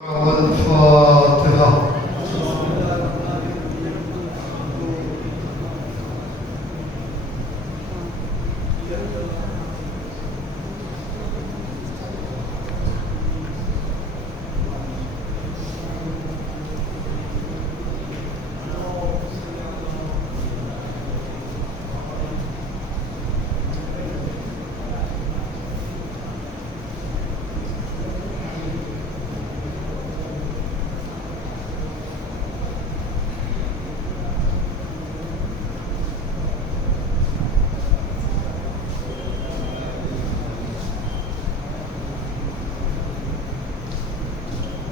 والفاتحة.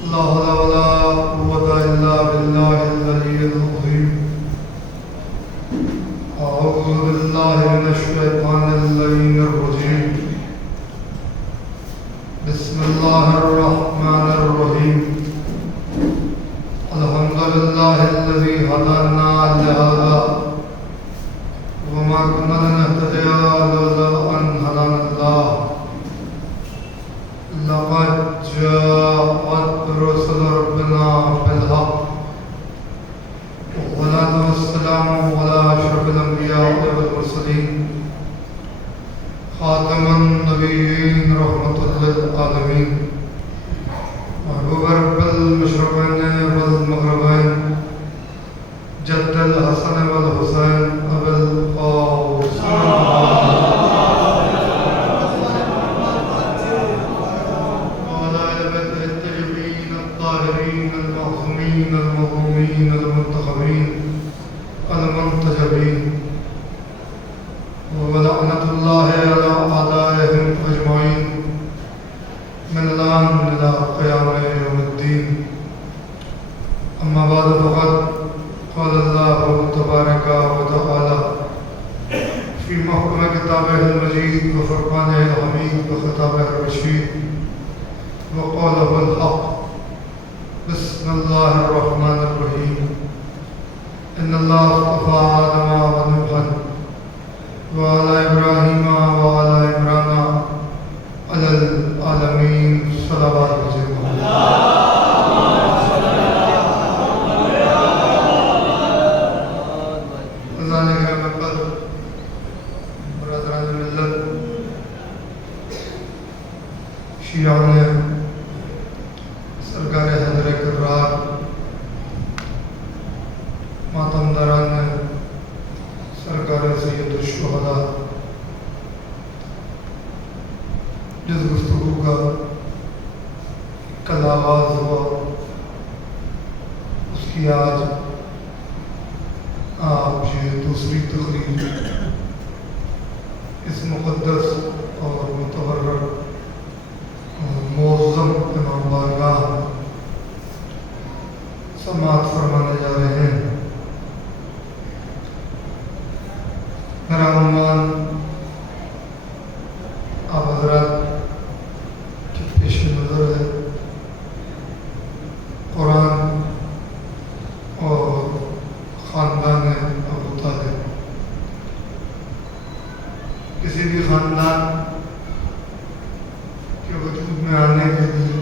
لا حول ولا قوة إلا بالله العلي العظيم. أعوذ بالله من الشيطان اللعين الرجيم. بسم الله الرحمن الرحيم. الحمد لله الذي هدانا لهذا وما كنا لنهتدي لولا أن هدانا الله. لقد جاءت رسل ربنا بالحق والصلاة والسلام على أشرف الأنبياء والمرسلين خاتم النبيين رحمة للعالمين محبوب رب المشرقين والمغربين جد الحسن والحسين أبي القاسم المظلومين المنتخبين المنتجبين ولعنة الله على أعدائهم أجمعين من الآن إلى قيام يوم الدين. أما بعد فقد قال الله تبارك وتعالى في محكم كتابه المجيد وفرقانه الحميد وخطابه الرشيد وقوله الحق. بسم الله الرحمن الرحيم. إن الله اصطفى آدم ونوحا وآل إبراهيم وآل عمران على العالمين صلوات برادران ملت شیعان سرکار حضرت کرار ماتم داران سرکار سید الشہداء جس گفتگو کا کل آغاز ہوا اس کی آج آپ یہ دوسری تقریر اس مقدس اور متبرک معظم امام بارگاہ سماعت فرمانے جا رہے ہیں. میرا عنوان آپ حضرات کے پیش نظر ہے قرآن اور خاندان ابو طالب. کسی بھی خاندان کے وجود میں آنے کے لیے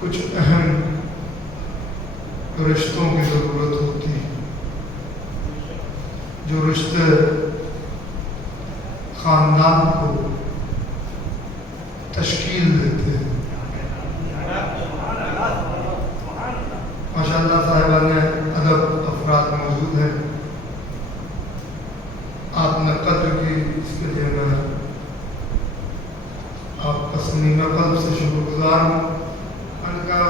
کچھ اہم رشتوں کی ضرورت ہوتی ہے جو رشتے خاندان کو تشکیل دیتے ہیں. ماشاء اللہ صاحبان ادب افراد موجود ہیں. آپ نے قدر کی اس کے لیے میں آپ کا صمیم قلب سے شکر گزار ہوں. ان کا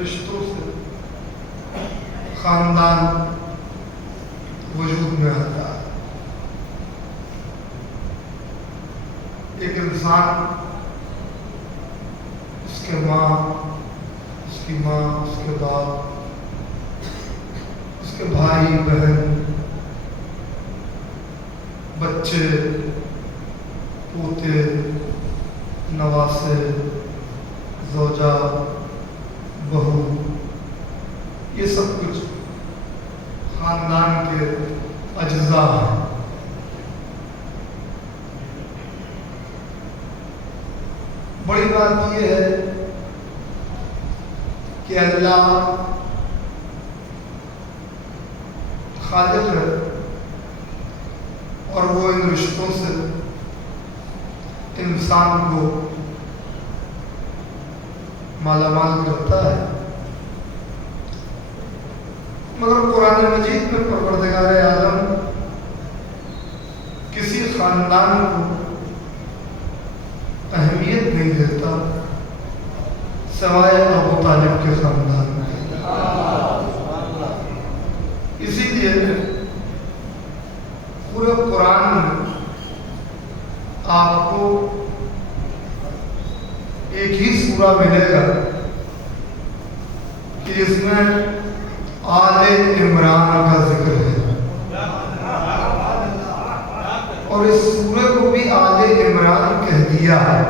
رشتوں سے خاندان وجود میں آتا ہے. ایک انسان اس کے ماں اس کی ماں اس کے باپ اس کے بھائی بہن بچے پوتے نواسے زوجہ بہو یہ سب کچھ خاندان کے اجزاء ہیں. بڑی بات یہ ہے کہ اللہ خالق ہے اور وہ ان رشتوں سے انسان کو مالا مال کرتا ہے، مگر قرآن مجید میں پروردگار عالم کسی خاندان کو اہمیت نہیں دیتا سوائے ابو طالب کے خاندان میں۔ اسی لیے پورے قرآن میں آپ کو ایک ہی سورہ ملے گا کہ جس میں آل عمران کا ذکر ہے، اور اس سورہ کو بھی آل عمران کہہ دیا ہے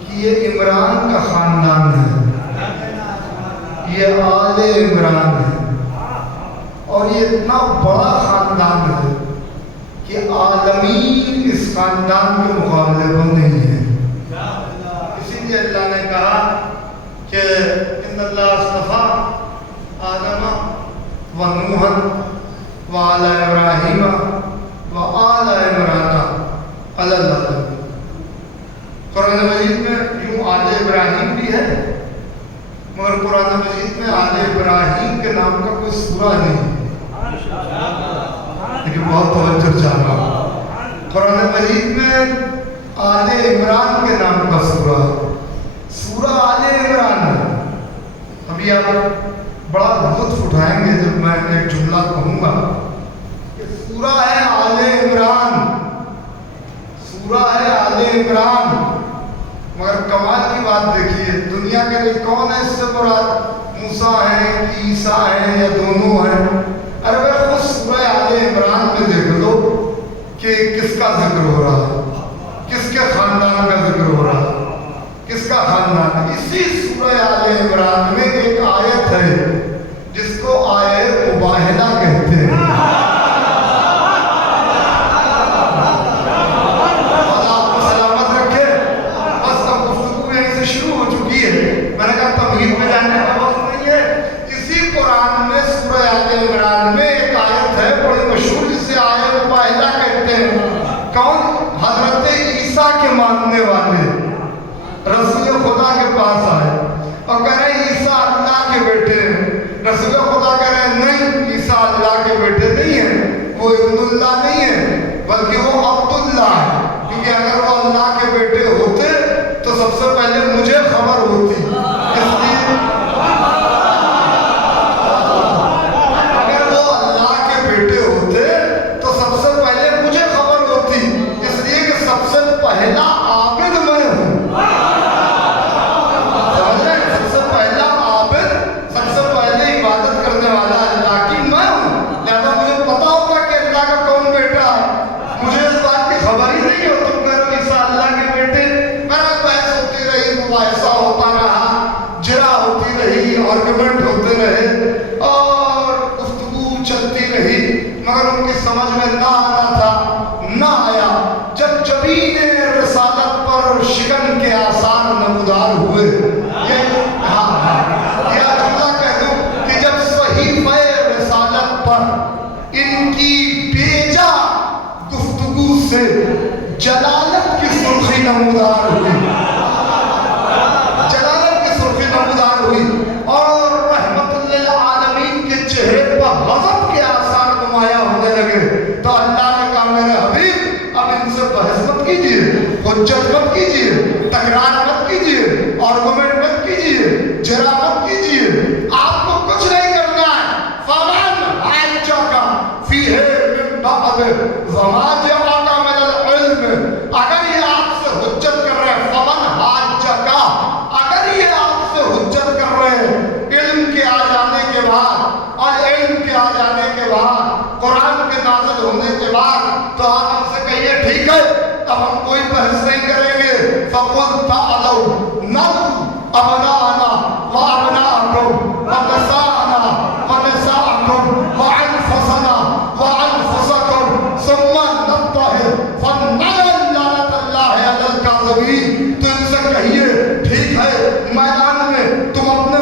کہ یہ عمران کا خاندان ہے، یہ آل عمران ہے، اور یہ اتنا بڑا خاندان ہے کہ عالمین اس خاندان کے مقابلے پر نہیں ہے۔ اسی لیے اللہ نے کہا کہ ان اللہ اصطفیٰ آدم و نوحا و آل ابراہیم و آل عمران علی العالمین۔ قرآن مجید میں یوں آل ابراہیم بھی ہے، مگر قرآن مجید میں آل ابراہیم کے نام کا کوئی سورہ نہیں، لیکن بہت توجہ چاہ رہا ہوں۔ قرآن مجید میں آل عمران کے نام کا سورہ ہے، سورہ آل عمران ہے۔ ابھی آپ بڑا لطف اٹھائیں گے جب میں ایک جملہ کہوں گا کہ سورہ ہے آل عمران، سورہ ہے آل عمران، مگر کمال کی بات دیکھیے، دنیا کے لیے کون ہے اس سے مراد؟ موسیٰ ہیں کہ عیسیٰ ہیں یا دونوں ہیں؟ ارے بھائی خود سورہ آل عمران میں دیکھ لو کہ کس کا ذکر ہو رہا ہے، کس کے خاندان کا ذکر ہو رہا ہے، کس کا خاندان۔ اسی سورہ آل عمران میں ایک آیت ہے جس کو آیت مباہلہ کہتے ہیں۔ اللہ آپ کو سلامت رکھے۔ بس اب گفتگو یہیں سے شروع ہو چکی ہے، میں نے کہا تمہید میں جاننے کا وقت نہیں ہے۔ اسی قرآن میں سورہ آل عمران میں ایک آیت ہے بڑی مشہور جسے آیت مباہلہ کہتے ہیں۔ کون؟ حضرت عیسیٰ کے ماننے والے رسول خدا کے پاس آئے اور کہہ رہے ہیں عیسیٰ اللہ کے بیٹے ہیں۔ رسول خدا کہہ رہے ہیں نہیں، عیسیٰ اللہ کے بیٹے نہیں ہیں، وہ ابن اللہ نہیں ہے بلکہ وہ عبداللہ ہے، کیونکہ اگر وہ اللہ کے بیٹے ہوتے تو سب سے پہلے مجھے خبر ہوتی۔ اس لیے اگر وہ اللہ کے بیٹے ہوتے تو سب سے پہلے مجھے خبر ہوتی، اس لیے کہ سب سے پہلا عابد میں ہوں۔ سمجھ رہے ہیں؟ سب سے پہلا عابد، سب سے پہلے عبادت کرنے والا اللہ کی میں ہوں، لہذا مجھے پتا ہوتا کہ اللہ کا کون بیٹا ہے۔ مجھے اس بات کی خبر ہی نہیں ہو تم کہہ رہے ہو عیسیٰ اللہ کے بیٹے۔ میرا بحث ہوتی رہی، مباحثہ ہوتا رہا، جرا ہوتی رہی، آرگومنٹ ہوتے رہے اور گفتگو چلتی رہی، مگر ان کی سمجھ میں نہ آنا تھا، نہ آیا۔ جب جبین رسالت پر شکن کے آثار نمودار ہوئے، یہ جملہ کہہ دوں کہ جب صحیفہ رسالت پر ان کی بیجا گفتگو سے جلالت کی سرخی نمودار ہوئی، جلالت کی سرخی نمودار ہوئی اور رحمت للعالمین کے چہرے پر غضب کے آثار نمایاں ہونے لگے، تو اللہ نے کہا میرے حبیب اب ان سے بحث مت کیجیے، حجت مت کیجیے، تکرار مت کیجیے، آرگومنٹ مت کیجیے، جرا مت کیجیے، آپ کو کچھ نہیں کرنا ہے۔ فَمَنْ حَجَّكَ فِيهِ مِن بَعْدِ وَمَا جَاءَكَ مِنَ الْعِلْمِ، اگر یہ آپ سے حجت کر رہے ہیں، فَمَنْ حَجَّكَ، اگر یہ آپ سے حجت کر رہے ہیں علم کے آ جانے کے بعد، اور علم کے آ جانے کے بعد، قرآن کے نازل ہونے کے بعد، تو آپ ہم سے کہیے ٹھیک ہے اب ہم کوئی بحث نہیں کریں گے۔ فَقُلْ تَعَلَوْا نَدْعُ أَبْنَاءَنَا وَأَبْنَاءَكُمْ وَنِسَاءَنَا وَنِسَاءَكُمْ وَأَنفُسَنَا وَأَنفُسَكُمْ ثُمَّ نَطَّهِرْ فَنَجْعَلْ لَعْنَةَ اللَّهِ عَلَى الْكَاذِبِينَ۔ تو ان سے کہیے ٹھیک ہے میدان میں تم اپنے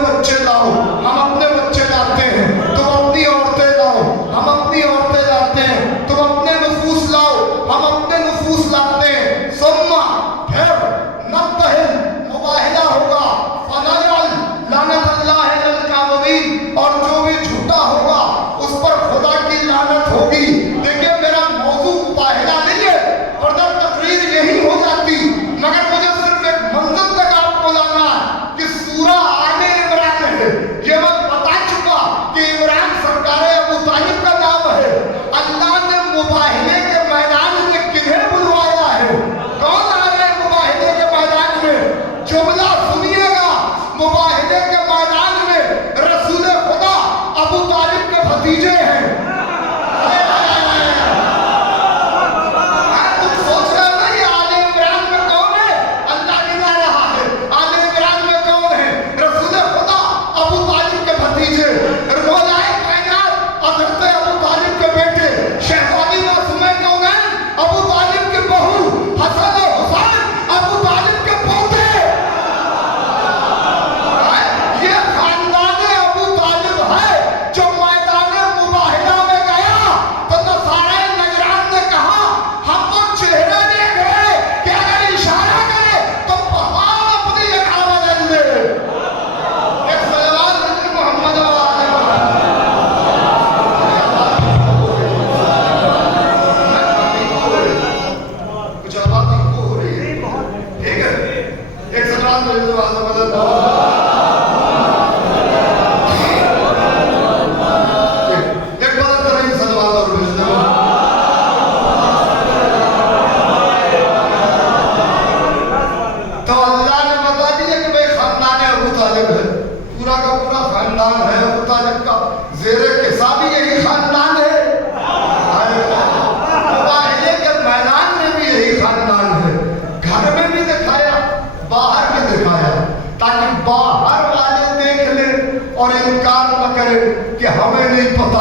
کہ ہمیں نہیں پتا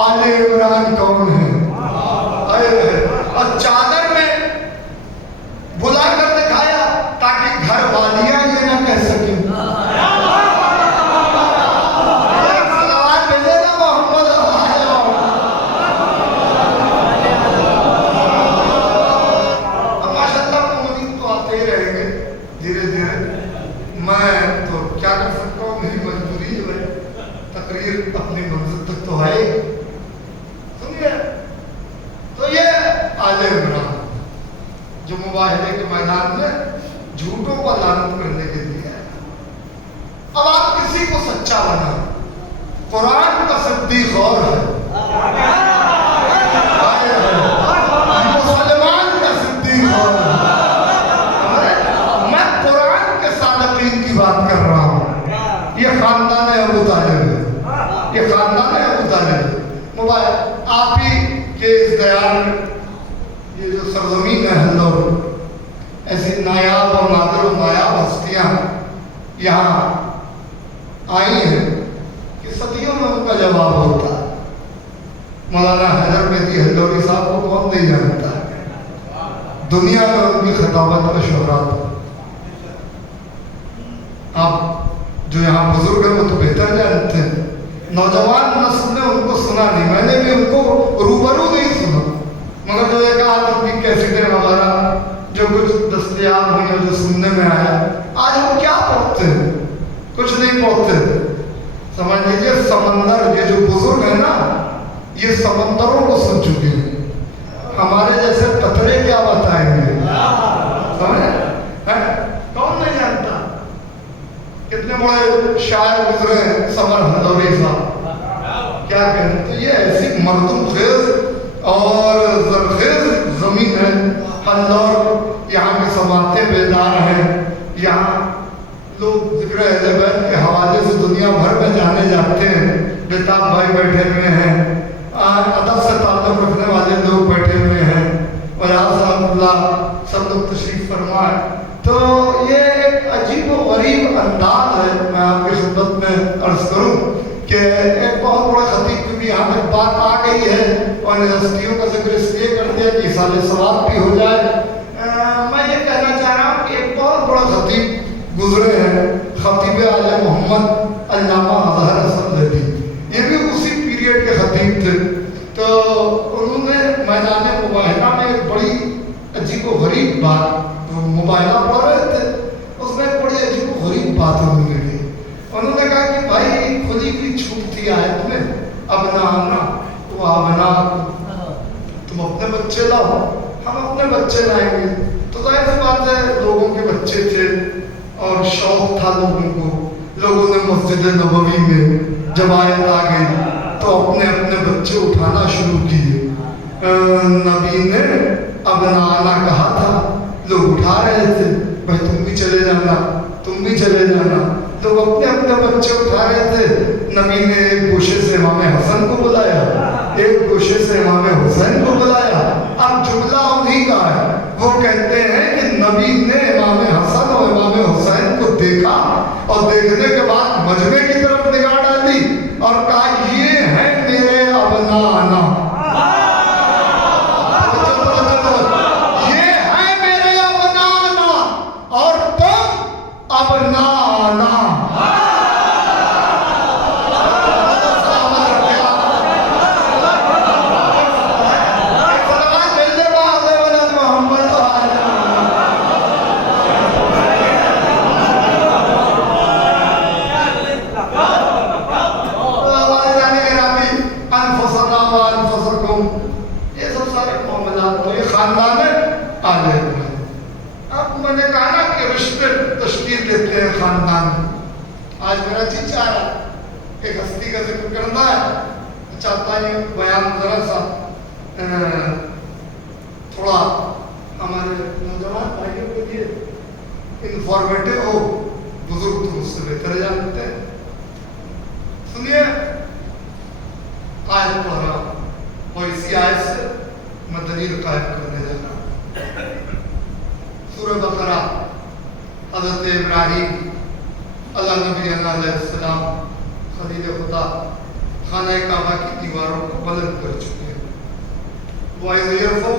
آل عمران کون ہے. اور چادر میں بلا کر دکھایا تاکہ گھر والیاں یہ نہ کہہ سکیں. سلوات بھیجے نا محمد. ماشاء اللہ مودی تو آتے ہی رہیں گے دھیرے دھیرے. میں تو کیا کر سکتا ہوں, میری مجبوری جو ہے تقریر اپنی منزل تک تو ہے. سنیے, تو یہ آل عمران جو مباہلے کے میدان میں جھوٹوں کو لعنت کرنے کے لیے ہے. اب آپ کسی کو سچا بنا, قرآن کا صدیق اور ہے, مسلمان کا صدیق اور ہے. میں قرآن کے صادقین کی بات کر رہا ہوں. یہ خاندان ابو طالب ہے, یہ خاندان ابو طالب. آپ ہی کے اس دیار میں یہ جو سرزمین ہے ہندور, ایسی نایاب اور نادر و نایاب ہستیاں یہاں آئی ہیں کہ صدیوں میں ان کا جواب ہوتا ہے. مولانا حیدر مہدی ہندوری صاحب کو کون نہیں جانتا ہے, دنیا میں ان کی خطابت میں شہرات. آپ جو یہاں بزرگ ہیں وہ تو بہتر جانتے ہیں, نوجوان نسل نے ان کو سنا نہیں, میں نے بھی ان کو روبرو نہیں سنا, مگر جو ایک آدھ کی کیسٹیں وغیرہ جو کچھ دستیاب ہوئی اور جو سننے میں آیا. آج ہم کیا پڑھتے ہیں, کچھ نہیں پڑھتے. سمجھ لیجیے سمندر, یہ جو بزرگ ہیں نا یہ سمندروں کو سن چکے ہیں, ہمارے جیسے قطرے کیا بتائیں گے. سمجھ کون نہیں جانتا. کتنے بڑے شاعر گزرے ہیں سمر ہندوری صاحب, کیا کہیں. تو یہ ایسی مردم خیز اور زرخیز زمین ہے ہندور. یہاں کی سماعتیں بیدار ہیں, یہاں لوگ ذکر اہل بیت کے حوالے سے دنیا بھر میں جانے جاتے ہیں. بیتاب بھائی بیٹھے ہوئے ہیں, ادب سے تعلق رکھنے والے لوگ بیٹھے ہوئے ہیں, صاحب اللہ سب لوگ تشریف فرمائے. تو یہ ایک عجیب و غریب انداز ہے. میں آپ کی خدمت میں عرض کروں کہ ایک بہت بڑا خطیب کی بھی یہاں تک بات آ گئی ہے اور ان ہستیوں کا ذکر اس لیے کر دیا کہ سال ثواب بھی ہو جائے. میں یہ کہنا چاہ رہا ہوں کہ ایک بہت بڑا خطیب گزرے ہیں, خطیب آل محمد علامہ اظہر حسن زیدی. یہ بھی اسی پیریڈ کے خطیب تھے. تو انہوں نے میدان مباہلہ میں ایک بڑی عجیب و غریب بات, مباہلہ پڑھ رہے تھے, اس میں ایک بڑی عجیب و غریب بات انہوں نے کی. انہوں نے کہا کہ بھائی کھلی ہوئی چھوٹ تھی آیت میں, ابنا آنا تو آبنا, تم اپنے بچے لاؤ, ہم اپنے بچے لائیں گے. تو ظاہر سی بات ہے لوگوں کے بچے تھے اور شوق تھا لوگوں کو. لوگوں نے مسجد نبوی میں جب آیت آ گئی تو اپنے اپنے بچے اٹھانا شروع کیے. نبی نے ابنا آنا کہا تھا, لوگ اٹھا رہے تھے, بھائی تم بھی چلے جانا, تم بھی چلے جانا. لوگ اپنے اپنے بچے اٹھا رہے تھے. نبی نے ایک گوشے سے امام حسن کو بلایا, ایک گوشے سے امام حسین کو بلایا. اب جملہ انہیں کا ہے, وہ کہتے ہیں کہ نبی نے امام حسن اور امام حسین کو دیکھا اور دیکھنے کے بعد مجمع کی طرف نگاہ ڈالی اور کہا یہ ہیں میرے ابنانا, خاندان. آج میرا جی چاہ رہا ایک ہستی کا ذکر کرنا ہے. چاہتا ہوں بیان ذرا سا تھوڑا ہمارے نوجوان بھائیوں کے لیے انفارمیٹو ہو. بزرگ تو اس سے بہتر جانتے ہیں. سنیے آیت پڑھ رہا ہوں اور اسی آیت سے میں دلیل قائم کرنے جا رہا ہوں. سورہ بقرہ. حضرت ابراہیم اللہ نبی علیہ السلام خلیل خدا خانہ کعبہ کی دیواروں کو بلند کر چکے ہیں. وَإِذْ يَرْفَعُ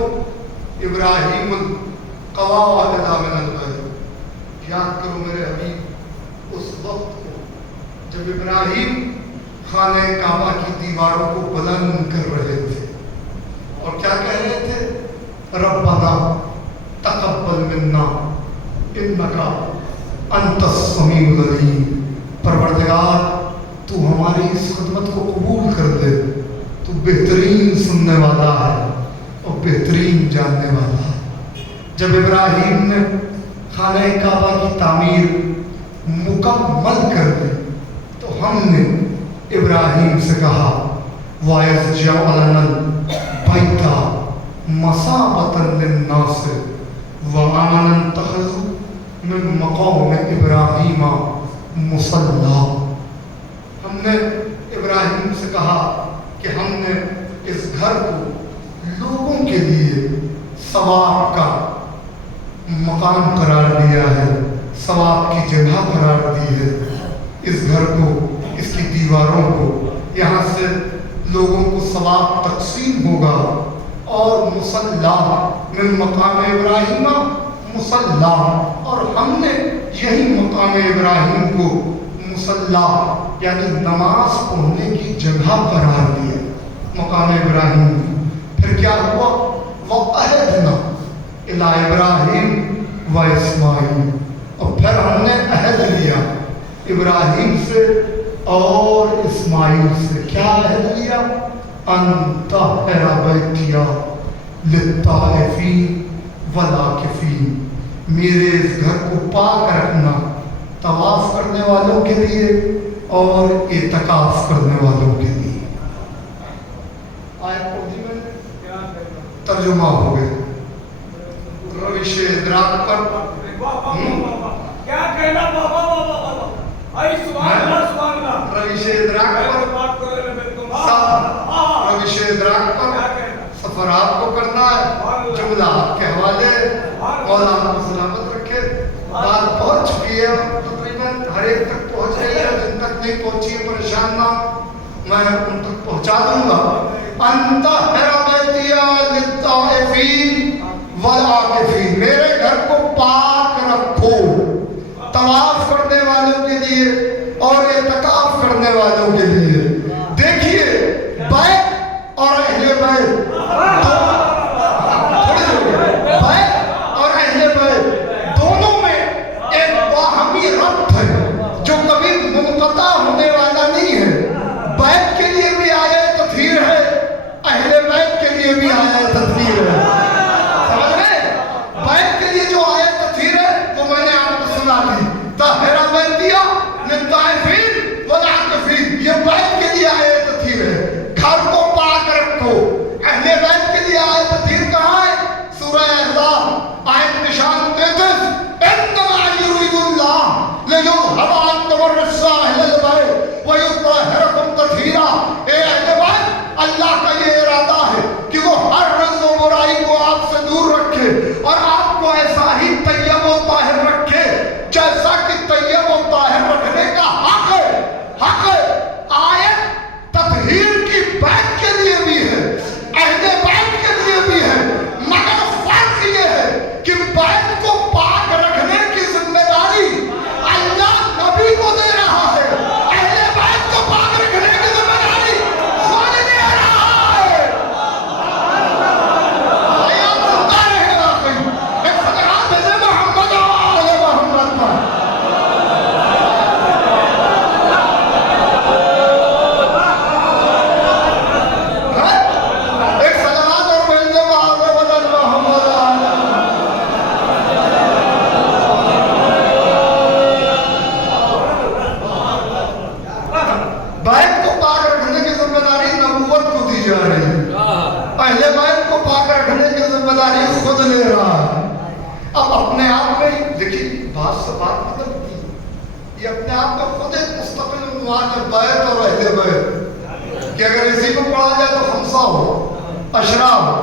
إِبْرَاهِيمُ الْقَوَاعِدَ مِنَ الْبَيْتِ. یاد کرو میرے حبیب اس وقت کو جب ابراہیم خانہ کعبہ کی دیواروں کو بلند کر رہے تھے اور کیا کہہ رہے تھے؟ ربنا تقبل منا انکا انت السمیع العلیم. پروردگار تو ہماری اس خدمت کو قبول کر دے. تو بہترین سننے والا ہے اور بہترین جاننے والا ہے. جب ابراہیم نے خانہ کعبہ کی تعمیر مکمل کر دی تو ہم نے ابراہیم سے کہا وَإِذْ جَعَلْنَا الْبَيْتَ مَثَابَةً لِلنَّاسِ وَأَمْنًا اتَّخَذُوا مِن مَّقَامِ إِبْرَاهِيمَ مُصَلًّى. ہم نے ابراہیم سے کہا کہ ہم نے اس گھر کو لوگوں کے لیے ثواب کا مقام قرار دیا ہے, ثواب کی جگہ قرار دی ہے. اس گھر کو, اس کی دیواروں کو, یہاں سے لوگوں کو ثواب تقسیم ہوگا. اور مصلی من مقام ابراہیم مصلی, اور ہم نے یہی مقام ابراہیم کو مصلی یعنی نماز پڑھنے کی جگہ قرار دیا. مقام ابراہیم پھر کیا ہوا؟ وَعَهِدْنَا إِلَىٰ إِبْرَاهِيمَ وَإِسْمَاعِيلَ. اور پھر ہم نے عہد لیا ابراہیم سے اور اسماعیل سے. کیا عہد لیا؟ أَن طَهِّرَ بَيْتِيَ لِلطَّائِفِينَ وَالْعَاكِفِينَ. میرے اس گھر کو پاک رکھنا طواف کرنے والوں کے لیے اور اعتکاف کرنے والوں کے لیے. آیت پڑھی میں نے, ترجمہ ہو گئے. روش ادراک پر کیا کہنا بابا بابا بابا اے سبحان اللہ سبحان اللہ. روش ادراک پر روش ادراک پر سفرات کو کرنا ہے. جملات کے حوالے مولانا کو سلامت رکھے. بات پہنچ چکی ہے, تقریباً ہر ایک تک پہنچ رہی ہے. جن تک نہیں پہنچی ہے پریشان نہ, میں ان تک پہنچا دوں گا. انت حربتیا للطائفین والعاکفین. میرے گھر کو پاک رکھو طواف کرنے والوں کے لیے اور اعتکاف کرنے والوں کے لیے. دیکھیے بیت اور اہل بیت دونوں میں ایک باہمی ربط ہے جو کبھی منقطع ہونے والا نہیں ہے. بیت کے لیے بھی آیت تطہیر ہے, اہل بیت کے لیے بھی آیت تطہیر ہے. سمجھ رہے؟ بیت کے لیے جو آیت تطہیر ہے وہ میں نے آپ کو سنا دی. طاہرہ بیتیہ للطائفین والعاکفین, یہ بیت کے لیے آیت تطہیر ہے. گھر کو پاک رکھو. اہل بیت کے لیے آیت تطہیر کہاں ہے؟ سورہ احزاب آیت نشان 33. انما یرید اللہ لیذھب عنکم الرجس اہل البیت ویطہرکم تطہیرا. اے اہل بیت, اللہ کا یہ ارادہ ہے کہ وہ ہر رجس و برائی کو آپ سے دور رکھے اور آپ کو ایسا ہی طیب و طاہر رکھے جیسا کہ طیب و طاہر رکھنے کا حق ہے. حق ہے. آیت تطہیر کی بیت کے لیے بھی ہے, اہل بیت کے لیے بھی ہے, مگر فرق یہ ہے کہ بیت کو پاک رکھنے کی ذمہ داری اللہ نبی یہ اپنے آپ میں خود ایک مستقل عنوان ہے، بیت اور اہل بیت، کہ اگر اسی کو پڑھا جائے تو خمسہ ہو، اشرا ہو۔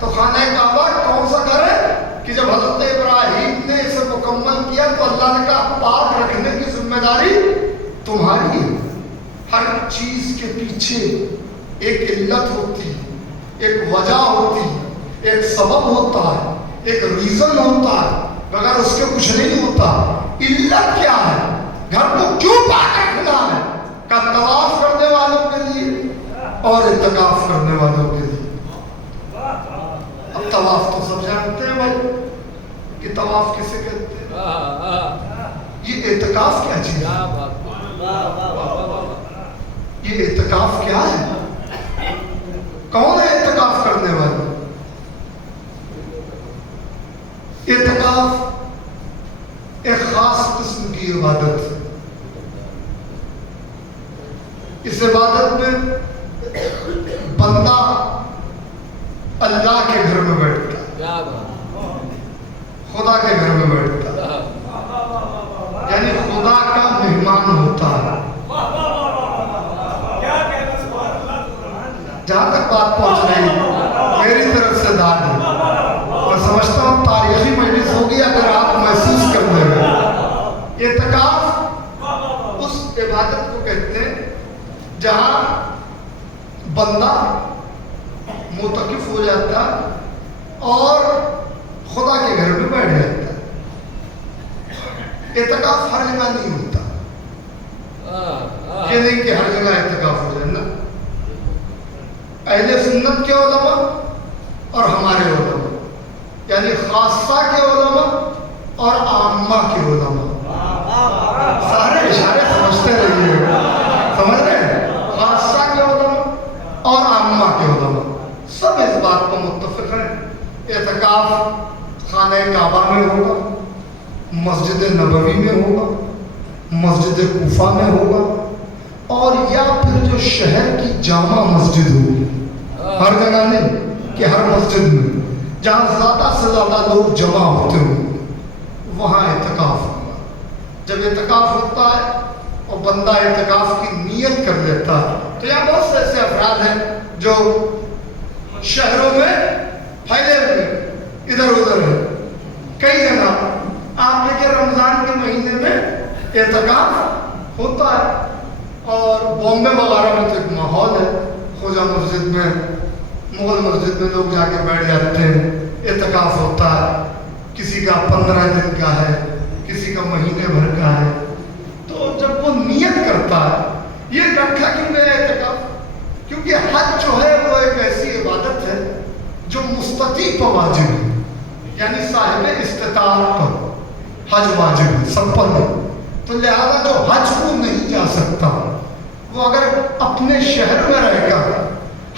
تو خانہ کعبہ کون سا گھر ہے کہ جب حضرت ابراہیم نے اسے مکمل کیا تو اللہ نے کہا پاک رکھنے کی ذمہ داری تمہاری ہے۔ ہر چیز کے پیچھے ایک علت ہوتی ہے، ایک وجہ ہوتی ہے، ایک سبب ہوتا ہے، ایک ریزن ہوتا ہے، مگر اس کے کچھ نہیں ہوتا۔ علت کیا ہے؟ گھر کو کیوں پاک رکھنا ہے؟ کہ طواف کرنے والوں کے لیے اور اعتکاف کرنے والوں کے لیے۔ اب طواف تو سب جانتے ہیں بھائی کہ طواف کسے کہتے ہیں، یہ اعتکاف کیا چیز ہے؟ یہ اعتکاف کیا ہے؟ کون ہے اعتکاف کرنے والے؟ اعتکاف ایک خاص قسم کی عبادت ہے۔ اس عبادت میں بندہ اللہ کے گھر میں بیٹھتا ہے، خدا کے گھر میں بیٹھتا ہے، یعنی خدا کا مہمان ہوتا ہے۔ جہاں تک بات پہنچ رہی ہے میری طرف سے داد ہے، میں سمجھتا ہوں تاریخی مجلس ہوگی اگر آپ محسوس کر لیں گے۔ اعتکاف اس عبادت کو کہتے ہیں جہاں بندہ معتکف ہو جاتا ہے اور خدا کے گھر میں بیٹھ جاتا ہے۔ اعتکاف ہر جگہ نہیں ہوتا، یہ نہیں کہ ہر جگہ اعتکاف ہو جائے نا۔ اہل سنت کے علماء اور ہمارے علماء، یعنی خاصہ کے علماء اور عامہ کے علماء، سارے اشارے سمجھتے رہیے، سمجھ رہے ہیں؟ خاصہ کے علماء اور عامہ کے علماء سب اس بات کو متفق ہیں اعتکاف خانہ کعبہ میں ہوگا، مسجد نبوی میں ہوگا، مسجد کوفہ میں ہوگا، اور یا پھر جو شہر کی جامع مسجد ہوگی، ہر جگہ نہیں کہ ہر مسجد میں جہاں زیادہ سے زیادہ لوگ جمع ہوتے ہوں وہاں اعتکاف ہوگا۔ جب اعتکاف ہوتا ہے اور بندہ اعتکاف کی نیت کر لیتا ہے تو یہاں بہت سے ایسے افراد ہیں جو شہروں میں پھیلے ہوئے ادھر ادھر ہیں، کئی جگہ آپ دیکھیں رمضان کے مہینے میں اعتکاف ہوتا ہے، اور بامبے وغیرہ میں تو ایک ماحول ہے، خوجہ مسجد میں، مغل مسجد میں لوگ جا کے بیٹھ جاتے ہیں، اعتکاف ہوتا ہے، کسی کا 15 دن کا ہے، کسی کا مہینے بھر کا ہے۔ تو جب وہ نیت کرتا ہے، یہ رکھا کیوں گیا اعتکاف؟ کیونکہ حج جو ہے وہ ایک ایسی عبادت ہے جو مستطیع پر واجب ہے، یعنی صاحب استطاعت پر حج واجب ہے، سب پر نہیں۔ تو لہذا جو حج کو نہیں جا سکتا وہ اگر اپنے شہر میں رہ کر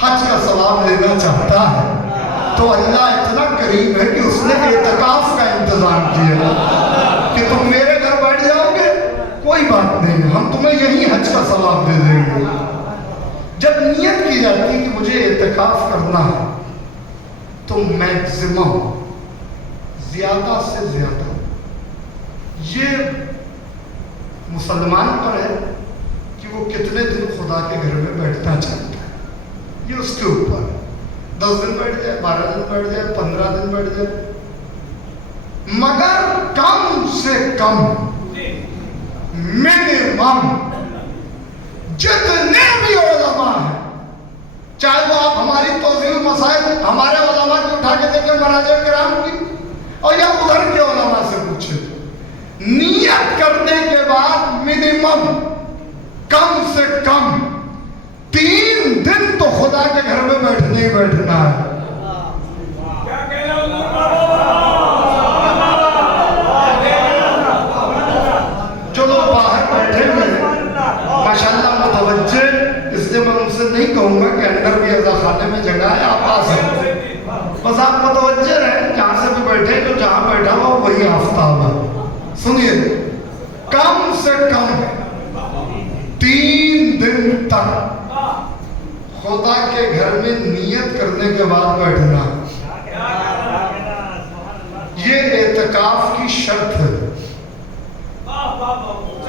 حج کا ثواب لینا چاہتا ہے تو اللہ اتنا کریم ہے کہ اس نے اعتکاف کا انتظام کیا کہ تم میرے گھر بیٹھ جاؤ گے، کوئی بات نہیں، ہم تمہیں یہی حج کا ثواب دے دیں گے۔ جب نیت کی جاتی کہ مجھے اعتکاف کرنا ہے تو میکسیمم زیادہ سے زیادہ یہ مسلمان پر ہے کہ وہ کتنے دن خدا کے گھر میں بیٹھنا چاہتا ہے، یہ اس کے اوپر 10 دن بیٹھ جائے، 12 دن بیٹھ جائے، 15 دن بیٹھ جائے، مگر کم سے کم منیمم جتنے بھی علماء ہیں، چاہے وہ آپ ہماری توضیح مسائل ہمارے علماء کی اٹھا کے دیکھیں مراجع کرام کی، اور یا ادھر کے علماء سے پوچھیں، نیت کرنے کے بعد منیمم کم سے کم 3 دن تو خدا کے گھر میں بیٹھنے ہی بیٹھنا ہے۔ جو لوگ باہر بیٹھے ہوئے ماشاءاللہ متوجہ، اس لیے میں ان سے نہیں کہوں گا کہ اندر بھی عزا خانے میں جگہ ہے، آپ آ سکتے ہیں، بس آپ متوجہ رہیں، جہاں سے بھی بیٹھے جو جہاں بیٹھا ہوا وہی آفتاب ہے۔ سنیے، کم سے کم 3 دن تک خدا کے گھر میں نیت کرنے کے بعد بیٹھنا، یہ اعتکاف کی شرط ہے۔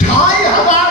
2500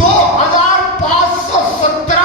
2517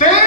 3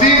3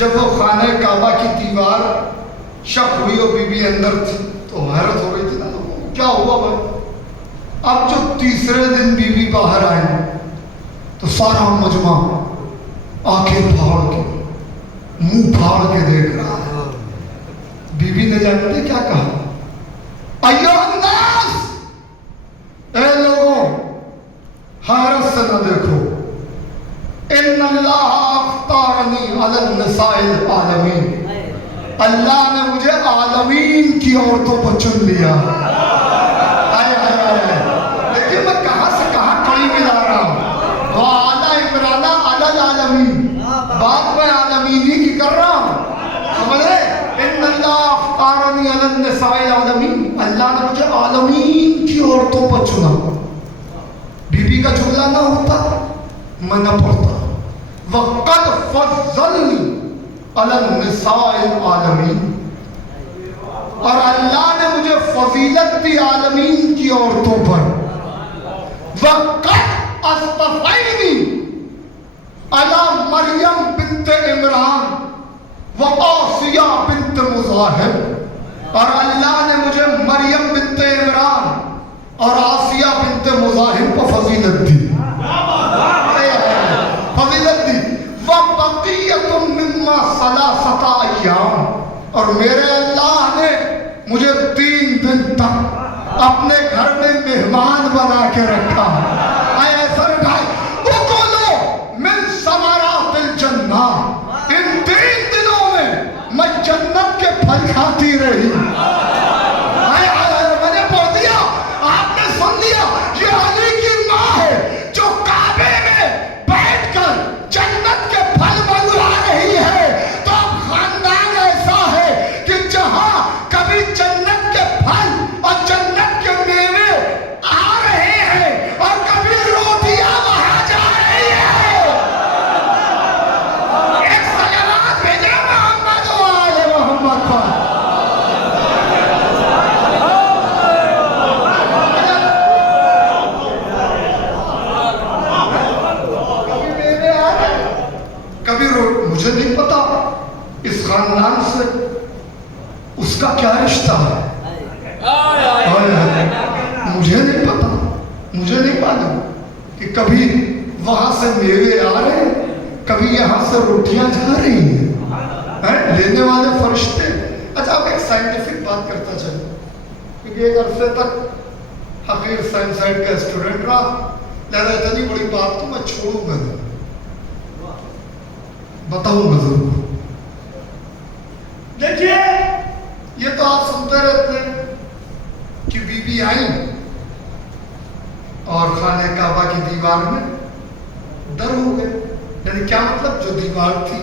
جب وہ خانہ کعبہ کی دیوار شق ہوئی اور بی بی اندر تھی تو حیرت ہو رہی تھی نا کیا ہوا بھائی. اب جو تیسرے دن بی بی باہر آئی تو سارا مجمع آنکھیں پھاڑ کے منہ پھاڑ کے دیکھ رہا ہے. بی بی نے جانتے کیا کہا؟ ایوہ الناس، اے لوگوں حیرت سے نہ دیکھو، ان اللہ اختارنی علی النساء العالمین، اللہ نے مجھے عالمین کی عورتوں کو چن لیا. دیکھیں میں کہاں سے کہاں کڑی ملا رہا ہوں. وہ اعلیٰ عمرانہ علی العالمین، بات میں عالمین ہی کی کر رہا ہوں. سمجھ رہے؟ ان اللہ اختارنی علی النساء العالمین، اللہ نے مجھے عالمین کی عورتوں پر چنا. بی بی کا جملہ نہ ہوتا میں نہ پڑھتا. وَقَدْ فَضَّلْنِي عَلَى النِّسَاءِ الْعَالَمِينَ، اور اللہ نے مجھے فضیلت دی عالمین کی عورتوں پر. وَقَدْ أَصْطَفَيْنِي عَلَى مَرْيَمْ بنت عمران وَآسِيَا بنت مُزَاحِم، اور اللہ نے مجھے مریم بنت عمران اور آسیہ بنت مزاحم کو فضیلت دی. فضیلت دی. وَبَقِيَّةٌ مِّمَّا ثَلَاثَةَ أَيَّامٍ، اور میرے اللہ نے مجھے 3 دن تک اپنے گھر میں مہمان بنا کے رکھا. اے ایسر بھائی اُکُلُوا مِن ثَمَرَاتِ الْجَنَّةِ، ان 3 دنوں میں جنت کے پھل کھاتی رہی. میں نے بول دیا، آپ نے سن لیا، یہ علی کی ماں ہے جو کعبے میں بیٹھ کر جنت کے پھل منگوا رہی ہے. تو اب خاندان ایسا ہے کہ جہاں کبھی جنت کے پھل اور جنت کے میوے آ رہے ہیں اور کبھی روٹیاں وہاں جا رہی ہے. ایک سلامات بھیجے محمد و آل محمد پر. مجھے نہیں پتا اس خاندان سے اس کا کیا رشتہ ہے. مجھے نہیں پتا، مجھے نہیں معلوم کہ کبھی وہاں سے میوے آ رہے ہیں، کبھی یہاں سے روٹیاں جا رہی ہیں لینے والے فرشتے. اچھا اب ایک سائنٹیفک بات کرتا چلو، کیونکہ ایک عرصے تک حقیر سائنس سائٹ کا اسٹوڈنٹ رہا، لہذا اتنی بڑی بات تو میں چھوڑوں گا نہیں، بتاؤں گا ضرور. دیکھیے یہ تو آپ سنتے رہتے ہیں کہ بی بی آئی اور خانہ کعبہ کی دیوار میں در ہو گئے. یعنی کیا مطلب؟ جو دیوار تھی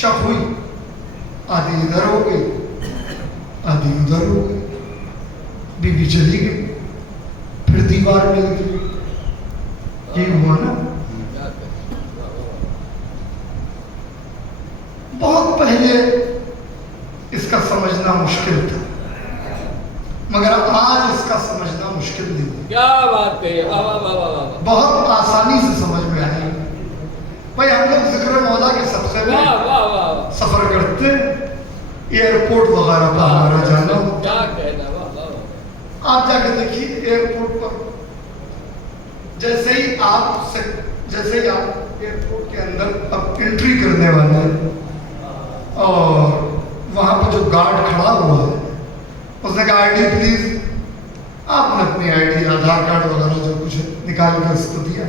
شق ہوئی، آدھی ادھر ہو گئی آدھی ادھر ہو گئی. بی بی چلی گئی، پھر دیوار مل گئی. یہ ہوا نا. بہت پہلے اس کا سمجھنا مشکل تھا، مگر آج اس کا سمجھنا مشکل نہیں. کیا بات ہے، بہت آسانی سے سمجھ میں آئی. بھائی ہم لوگ ذکر مولا کے صدقے میں سفر کرتے ہیں، ایئرپورٹ وغیرہ پر ہمارا جانا ہوتا ہے. آپ جا کے دیکھیے ایئرپورٹ پر جیسے ہی آپ ایئرپورٹ کے اندر اب انٹری کرنے والے ہیں اور وہاں پہ جو گارڈ کھڑا ہوا ہے اس نے کہا آئی ڈی پلیز. آپ نے اپنی آئی ڈی، آدھار کارڈ وغیرہ جو کچھ نکال کر اس کو دیا.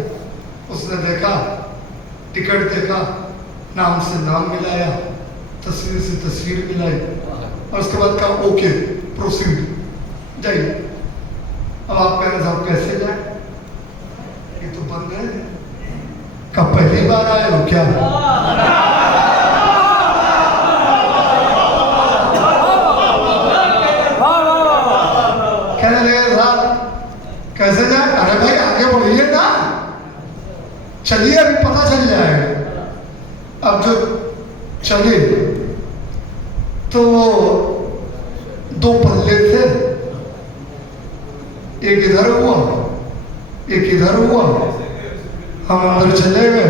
اس نے دیکھا، ٹکٹ دیکھا، نام سے نام ملایا، تصویر سے تصویر ملائی اور اس کے بعد کہا اوکے پروسیڈ جائیے. اب آپ کہنے صاحب کیسے جائیں؟ یہ تو بند ہے. کب پہلی بار آئے ہو کیا؟ کہنے لگے صاحب کیسے جائیں؟ ارے بھائی آگے بڑھیے نا، چلیے ابھی پتہ چل جائے گا. اب جو چلے تو دو پلے تھے، ایک ادھر ہوا ایک ادھر ہوا. ہم اندر چلے گئے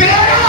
13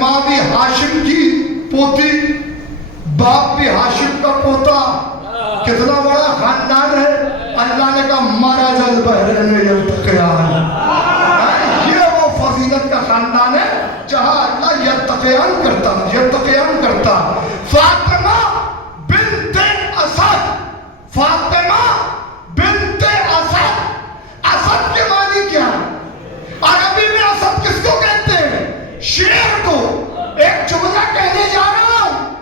ماں بھی ہاشم کی پوتی, باپ بھی ہاشم کا پوتا, کتنا بڑا خاندان ہے. اللہ نے کہا مرج البحرین یلتقیان, یہ وہ فضیلت کا خاندان ہے جہاں اللہ یلتقیان کرتا. فاطمہ بنت اسد, فاطمہ بنت اسد. اسد کے معنی کیا ہے؟ عربی میں اسد کس کو کہتے ہیں؟ شیر کو. ایک جملہ کہنے جا رہا ہوں,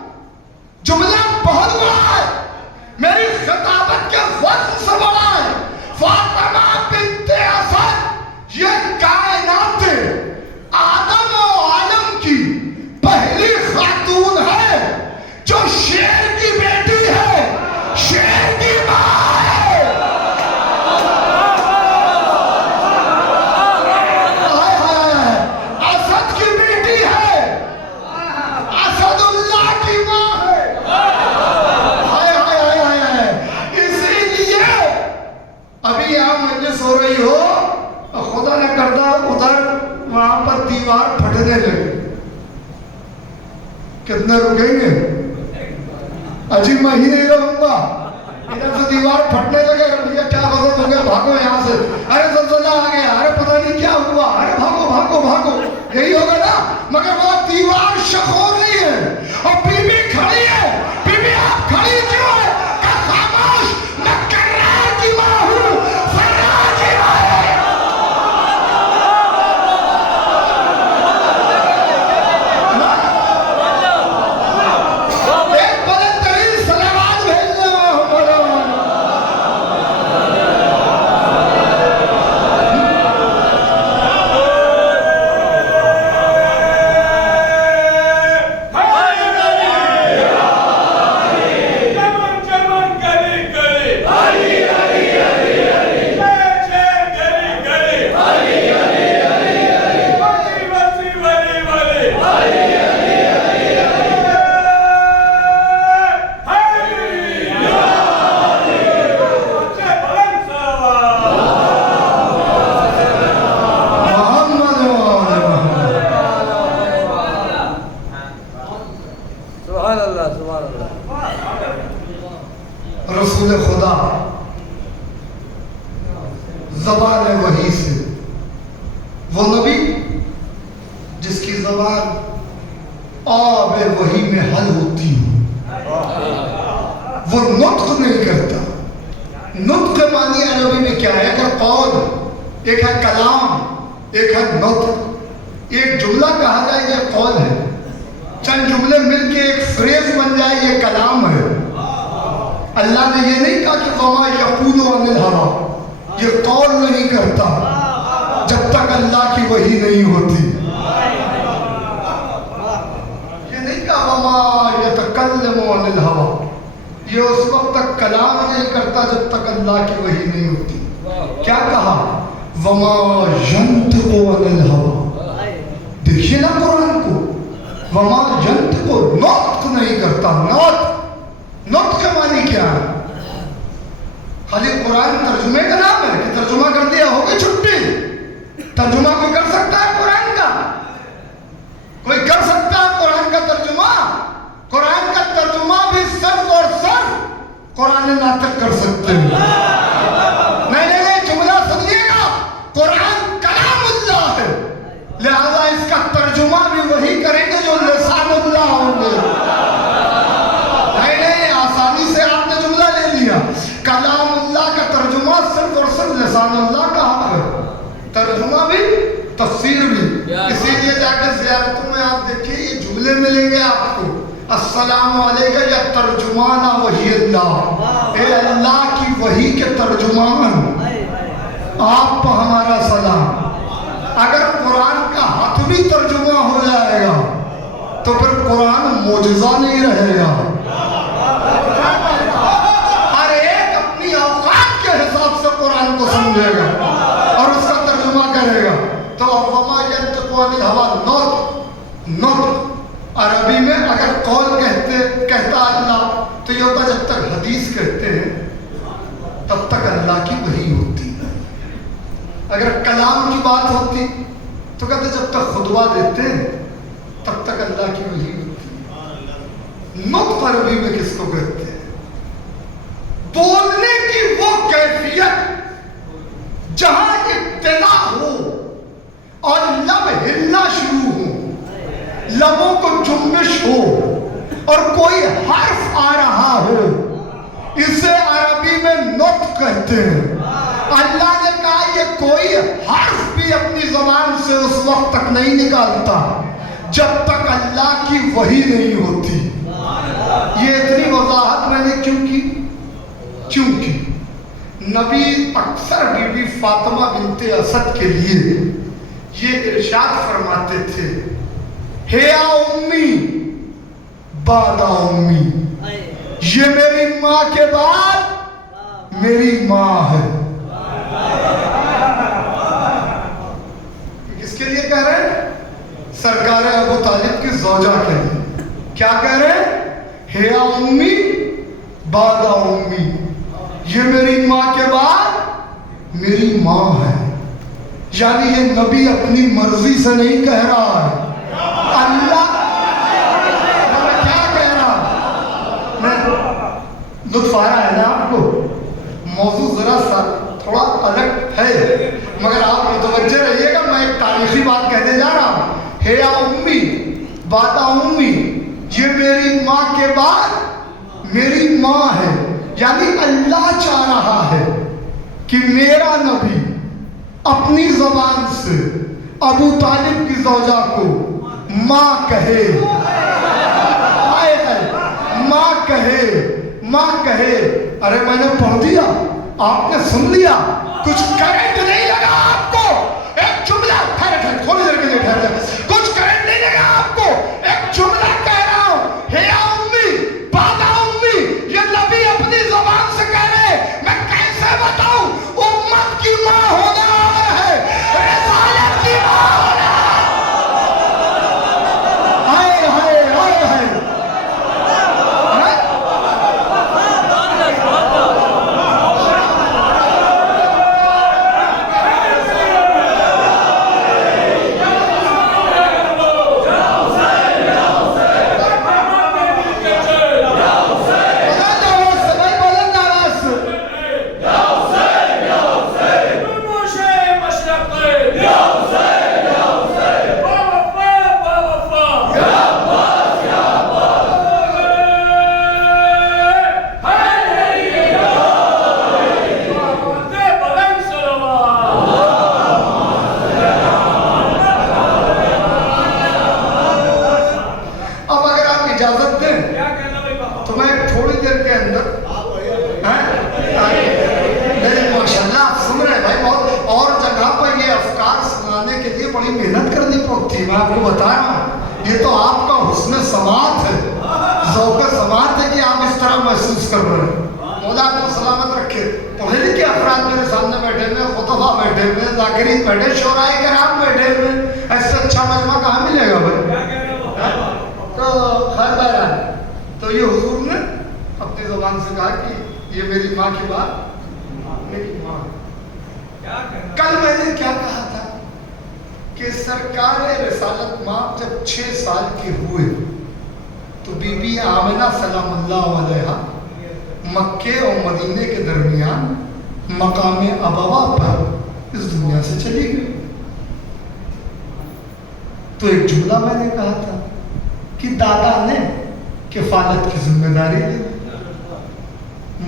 جملہ بہت بڑا ہے, میری خطابت کے وزن سے بڑا ہے. فاطمہ بنت اسد یہ کائنات آدم و عالم کی پہلی خاتون ہے جو شیر کی بیٹی ہے, شیر کی ماں ہے. اسد کی بیٹی ہے, اسد اللہ کی ماں ہے. اسی لیے ابھی یہاں مجلس ہو رہی ہو, خدا نے کردہ ادھر وہاں پر دیوار پھٹنے لگے. کتنے رکیں گے؟ اجی میں ہی نہیں رہوں گا. ادھر سے دیوار پھٹنے لگے, کیا غضب ہو گیا, بھاگو یہاں سے, ارے زلزلہ آ گیا, ارے پتہ نہیں کیا ہوا, ارے بھاگو بھاگو بھاگو. یہی ہوگا نا. مگر وہ دیوار شق ہو رہی ہے اور بی بی کھڑی ہے. بی بی آپ کھڑی کیوں ہے؟ کہ خاموش, میں کرار کی ماں ہوں, فرار کی ماں ہے. ایک بلند ترین صلوات بھیجنے میں ہمارا رسول خدا زبان وحی سے, وہ نبی جس کی زبان آب وحی میں حل ہوتی ہو, وہ نطق نہیں کرتا. نطق معنی عربی میں کیا ہے؟ کہ قول, ایک ہے کلام, ایک ہے نطق. ایک جملہ کہا جائے یہ قول ہے, چند جملے مل کے ایک فریز بن جائے یہ کلام ہے. اللہ نے یہ نہیں کہا کہ وما یقول عن الہویٰ, یہ قول نہیں کرتا جب تک اللہ کی وحی نہیں ہوتی. یہ نہیں کہا وما یتکلم عن الہویٰ, یہ اس وقت تک کلام نہیں کرتا جب تک اللہ کی وحی نہیں ہوتی. کیا کہا؟ وما ینطق عن الہویٰ. دیکھیے نا قرآن کو, وما ینطق, نطق نہیں کرتا. نطق کا معنی کیا ہے؟ خالی قرآن ترجمے کا نام ہے کہ ترجمہ کر دیا ہوگی چھٹی. ترجمہ کوئی کر سکتا ہے قرآن کا؟ کوئی کر سکتا ہے قرآن کا ترجمہ؟ قرآن کا ترجمہ بھی صرف اور صرف قرآن ناطق کر سکتے ہیں. نہیں, جملہ سمجھیے گا, قرآن کلام اللہ ہے, لہذا اس کا ترجمہ بھی وہی کریں گے جو لسان اللہ ہوں گے. کلام اللہ کا ترجمہ صرف اور صرف لسان اللہ کا حق ہے, ترجمہ بھی تفسیر بھی. اسی لیے جا کے زیارتوں میں آپ دیکھیے یہ جملے ملیں گے آپ کو, السلام علیکم یا ترجمان وحی اللہ, اے اللہ کی وحی کے ترجمان آپ پر ہمارا سلام. اگر قرآن کا ہاتھ بھی ترجمہ ہو جائے گا تو پھر قرآن معجزہ نہیں رہے گا. قرآن کو سمجھے گا اور اس کا ترجمہ کرے گا. تو وما ینطق عن الہویٰ, نطق عربی میں اگر قول کہتا اللہ تو یہ ہوتا جب تک حدیث کہتے ہیں تب تک اللہ کی وحی ہوتی. اگر کلام کی بات ہوتی تو کہتے جب تک خطبہ دیتے ہیں تب تک اللہ کی وحی ہوتی ہے. نطق عربی میں کس کو کہتے ہیں؟ بولنے کی وہ کیفیت جہاں ابتدا ہو اور لب ہلنا شروع ہو، لبوں کو جنبش ہو اور کوئی حرف آ رہا ہو، اسے عربی میں نطق کہتے ہیں. اللہ نے کہا یہ کوئی حرف بھی اپنی زبان سے اس وقت تک نہیں نکالتا جب تک اللہ کی وحی نہیں ہوتی. یہ اتنی وضاحت میں نے کیوں کی؟ کیونکہ نبی اکثر بی بی فاطمہ بنت اسد کے لیے یہ ارشاد فرماتے تھے، ہے امی بعد امی، یہ میری ماں کے بعد میری ماں ہے. کس کے لیے کہہ رہے ہیں؟ سرکار ابو طالب کی زوجہ کے لیے. کیا کہہ رہے ہیں؟ ہے امی بعد امی، یہ میری ماں کے بعد میری ماں ہے. یعنی یہ نبی اپنی مرضی سے نہیں کہہ رہا ہے. اللہ کیا کہہ رہا ہے؟ لطف آ رہا ہے نا آپ کو؟ موضوع ذرا سا تھوڑا الگ ہے مگر آپ متوجہ رہیے گا. میں ایک تاریخی بات کہتے جا رہا ہوں. ہے امی بعد امی، یہ میری ماں کے بعد میری ماں ہے. یعنی اللہ چاہ رہا ہے کہ میرا نبی اپنی زبان سے ابو طالب کی زوجہ کو ماں کہے. ماں کہے، ماں کہے. ارے میں نے پڑھ دیا، آپ نے سن لیا، کچھ کرنٹ نہیں لگا آپ کو. ایک جملہ تھوڑی دیر کے لیے ٹھہر جائے، کچھ کرنٹ نہیں لگا آپ کو. ایک جملہ کہہ رہا ہوں، ہے امی بعد امی، یہ نبی اپنی زبان سے کہہ رہے. میں کیسے بتاؤں؟ امت کی ماں ہونا ہے، رسالت کی ماں ہونا ہے. ہائے ہائے ہائے ہائے. میں آپ کو بتا رہا ہوں، یہ تو آپ کا حسن سماعت ہے، ذوق سماعت ہے کہ آپ اس طرح محسوس کر رہے ہیں. مولا آپ کو سلامت رکھے. پڑھے لکھے افراد میرے سامنے بیٹھے ہوئے، خطبہ بیٹھے ہوئے، ذاکرین بیٹھے، شعراء کرام بیٹھے ہوئے. ایسے اچھا مجمع کہاں ملے گا بھائی؟ تو خیر بہرحال، تو یہ حضور نے اپنی زبان سے کہا کہ یہ میری ماں کی بات میری ماں. کل میں نے کیا کہا تھا کہ سرکار رسالت ماں جب 6 سال کے ہوئے تو بی بی آمنہ سلام اللہ علیہا مکے اور مدینے کے درمیان مقام ابوا پر اس دنیا سے چلی گئی. تو ایک جملہ میں نے کہا تھا کہ دادا نے کفالت کی ذمہ داری لی.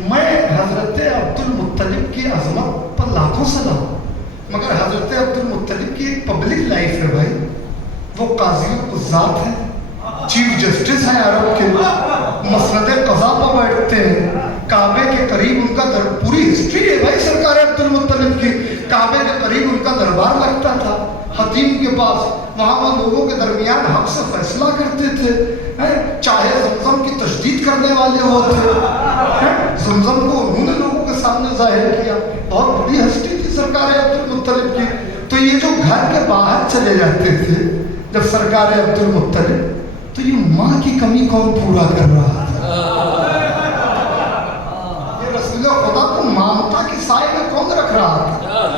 میں حضرت عبد المطلب کی عظمت پر لاکھوں سلام، مگر حضرت عبد المطلب کی ایک پبلک لائف ہے بھائی. وہ قاضی القضات ہیں، چیف جسٹس ہیں عرب کے، مسند قضا پر بیٹھتے ہیں، کعبے کے قریب ان کا پوری ہسٹری ہے بھائی سرکار عبد المطلب کی. کعبے کے قریب ان کا دربار لگتا تھا حتیم کے پاس. وہاں وہ لوگوں کے درمیان حق سے فیصلہ کرتے تھے، چاہے زمزم کی تشدید کرنے والے ہوتے. زمزم کو انہوں نے لوگوں کے سامنے ظاہر کیا. بہت بڑی ہستی تھی سرکار عبد المطلب کی. تو یہ جو گھر کے باہر چلے جاتے تھے جب سرکار عبد المطلب، تو یہ ماں کی کمی کون پورا کر رہا تھا؟ یہ رسول خدا کو مامتا کے سائے میں کون رکھ رہا تھا؟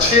6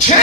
6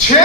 6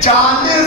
40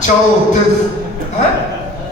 34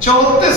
34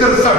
63,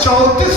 34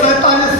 47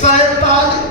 47,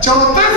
34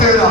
13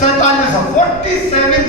47, 47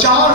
4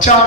4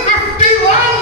51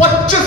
25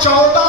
14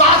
7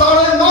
9.5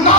9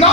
9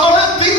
3.5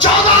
14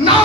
9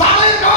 9.5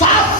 7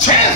6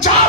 4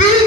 3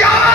11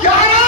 11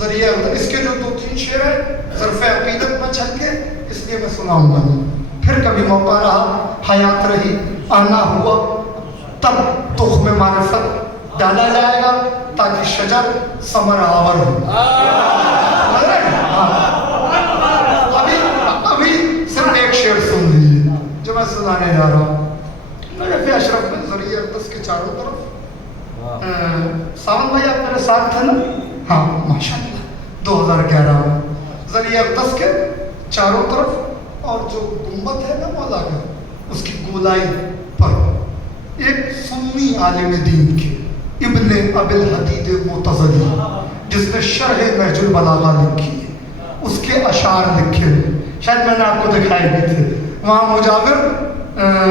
ذریعہ اس کے جو 2-3 شعر ہیں ظرف عقیدت میں چھل کے اس لیے میں سناؤں گا نہیں. پھر کبھی موقع رہا حیات رہی آنا ہوا تب تخم معرفت ڈالا جائے گا تاکہ شجر ثمر آور ہو. ابھی صرف ایک شعر سن لیجیے جو میں سنانے جا رہا ہوں. نجف اشرف میں ذریعہ اقدس کے چاروں طرف ساون بھائی آپ میرے ساتھ تھے نا؟ ہاں ماشاءاللہ 2011 میں ذریعہ اقدس کے چاروں طرف اور جو گنبد ہے نا مولا کا اس کی گولائی پر ایک سنی عالم دین کے ابن ابی الحدید معتزلی جس نے شرح نہج البلاغہ لکھی ہے اس کے اشعار لکھے ہیں. شاید میں نے آپ کو دکھائے بھی تھے. وہاں مجاور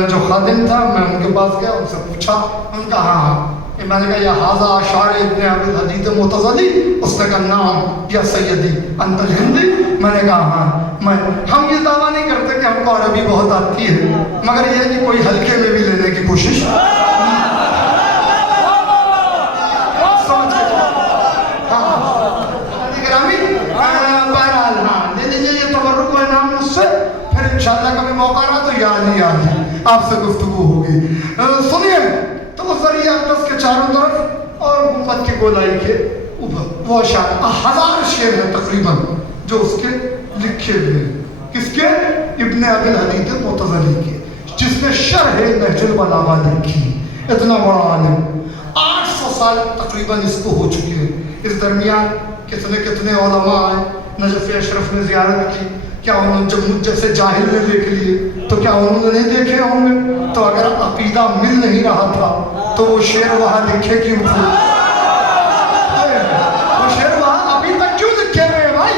جو خادم تھا میں ان کے پاس گیا ان سے پوچھا ان کا ہاں میں نے کہا یا حاضہ اشعار ابن ابی الحدید معتزلی. اس نے کہا نام یا سیدی انت الہندی. میں نے کہا ہاں ہم یہ دعویٰ نہیں کرتے کہ ہم کو عربی بہت آتی ہے مگر یہ کہ کوئی ہلکے میں بھی لینے کی کوشش بہرحال ہاں لے لیجیے یہ تبرک و انعام مجھ سے. پھر انشاءاللہ کبھی موقع رہا تو یاد ہی آپ سے گفتگو ہوگی. سنیے تو وہ ذریعہ اقدس کے چاروں طرف اور گنبد کی گولائی کے اوپر وہ اشعار 1000 شعر ہیں تقریباً جو اس کے لکھے ہوئے ہیں. کس کے؟ ابن ابی الحدید معتزلی کے جس نے شرح نہج البلاغہ لکھی. اتنا بڑا عالم 800 سال تقریباً اس کو ہو چکے ہیں. اس درمیان کتنے علماء آئے. نجف اشرف نے زیارت کی. کیا انہوں نے جب مجھ جیسے جاہل نے دیکھ لیے تو کیا انہوں نے نہیں دیکھے ہوں گے؟ تو اگر عقیدہ مل نہیں رہا تھا تو وہ شعر وہاں لکھے کیوں تھے؟ وہ شعر وہاں ابھی تک کیوں لکھے ہوئے بھائی؟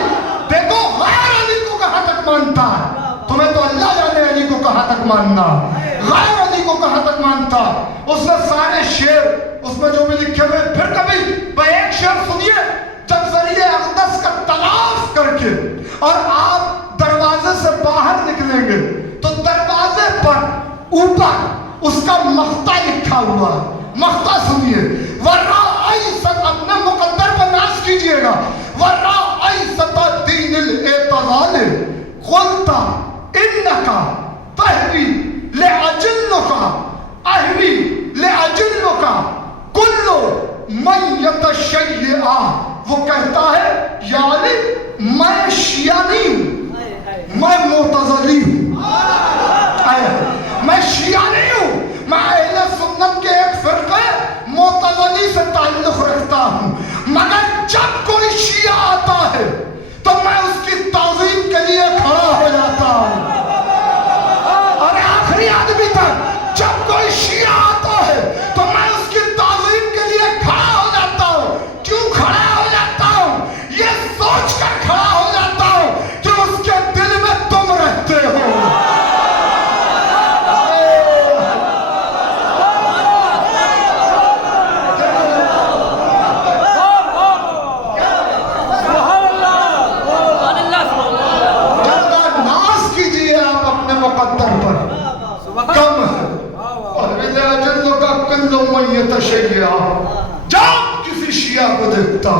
دیکھو غیر علی کو کہاں تک مانتا ہے. تمہیں تو اللہ جانے علی کو کہاں تک ماننا. غیر علی کو کہاں تک مانتا. اس نے سارے شعر اس میں جو بھی لکھے ہوئے. پھر کبھی ایک شعر سنیے جب ذریعہ اقدس کا طواف کر کے اور آپ دروازے سے باہر نکلیں گے تو دروازے پر اوپر اس کا مقطع لکھا ہوا ہے. مقطع سنیے. وَرَأَيْسَتْ اپنے مقدر پر ناز کیجئے گا. وَرَأَيْسَتَ دِينِ الْاِعْتَضَالِ قُلْتَ إِنَّكَ تَحْوِي لِأَجِلُّكَ أَحْوِي لِأَجِلُّكَ كُلُّ مَنْ يَتَشَيِّعَ. وہ کہتا ہے یا علی میں شیعہ نہیں ہوں میں معتزلی ہوں. میں شیعہ نہیں ہوں میں اہل سنت کے ایک فرقے معتزلی سے تعلق رکھتا ہوں. مگر جب کوئی شیعہ آتا ہے تو میں اس کی تعظیم کے لیے کھڑا ہو جاتا ہوں. اور آخری آدمی تک جب کوئی شیعہ آتا ہے تو میں اس کی تعظیم کے لیے کھڑا ہو جاتا ہوں. کیوں کھڑا ہو جاتا ہوں؟ یہ سوچ کر کھڑا ہو جاتا ہوں کہ اس کے دل میں تم رہتے ہو. ناز کیجیے آپ اپنے مقدر پر کم ہے. اور جلو کا کلو میت شیعہ جب کسی شیعہ کو دیکھتا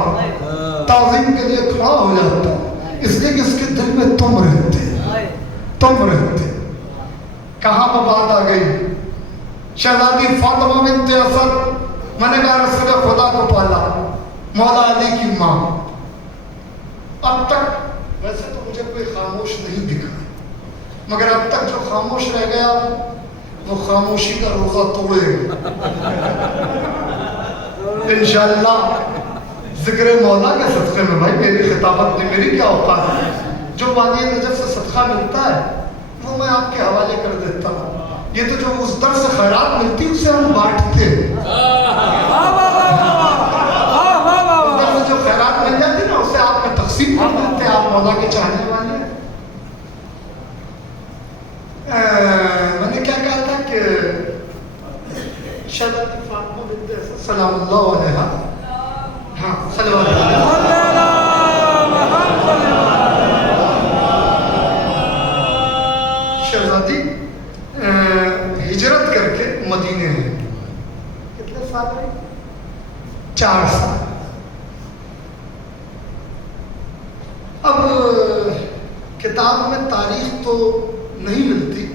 تعظیم کے لیے کھڑا ہو جاتا اس لیے کہ اس کے دل میں تم رہتے. کہاں پر بات آ گئی؟ شہزادی فاطمہ بنت اسد میں نے کہا رسول خدا کو پالا مولا علی کی ماں. اب تک ویسے تو مجھے کوئی خاموش نہیں دکھا مگر اب تک جو خاموش رہ گیا وہ خاموشی کا روزہ توڑے گا انشاءاللہ. ذکر مولا کے صدقے میں بھائی میری خطابت میں میری کیا اوقات ہے. جو وادی نجف سے صدقہ ملتا ہے وہ میں آپ کے حوالے کر دیتا ہوں. یہ تو جو اس در سے خیرات ملتی اسے ہم بانٹتے ہیں. اس در سے جو خیرات مل جاتی نا اسے آپ میں تقسیم کر دیتے ہیں. آپ مولا کے چاہنے والے ہیں. میں نے کیا کہا تھا کہ شہزادی فاطمہ بنت اسد سلام اللہ علیہا ہاں صلوات اللہ شہزادی ہجرت کر کے مدینے ہیں. کتنے سال رہے؟ 4 سال. کتاب میں تاریخ تو نہیں ملتی،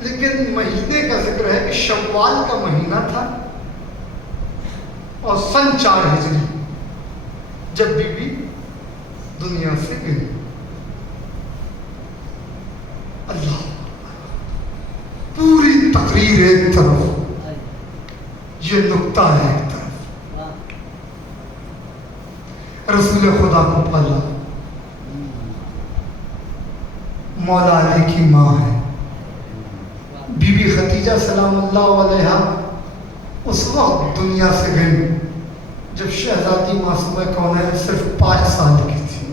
لیکن مہینے کا ذکر ہے کہ شوال کا مہینہ تھا اور سن 4 ہجری جب بی بی دنیا سے گئی۔ اللہ، پوری تقریر ایک طرف، یہ نکتہ ہے ایک طرف۔ رسول خدا کو پالا مولا علی کی ماں ہے بی بی خدیجہ سلام اللہ علیہا، اس وقت دنیا سے گئی جب شہزادی معصومہ کونین صرف 5 سال کی تھی،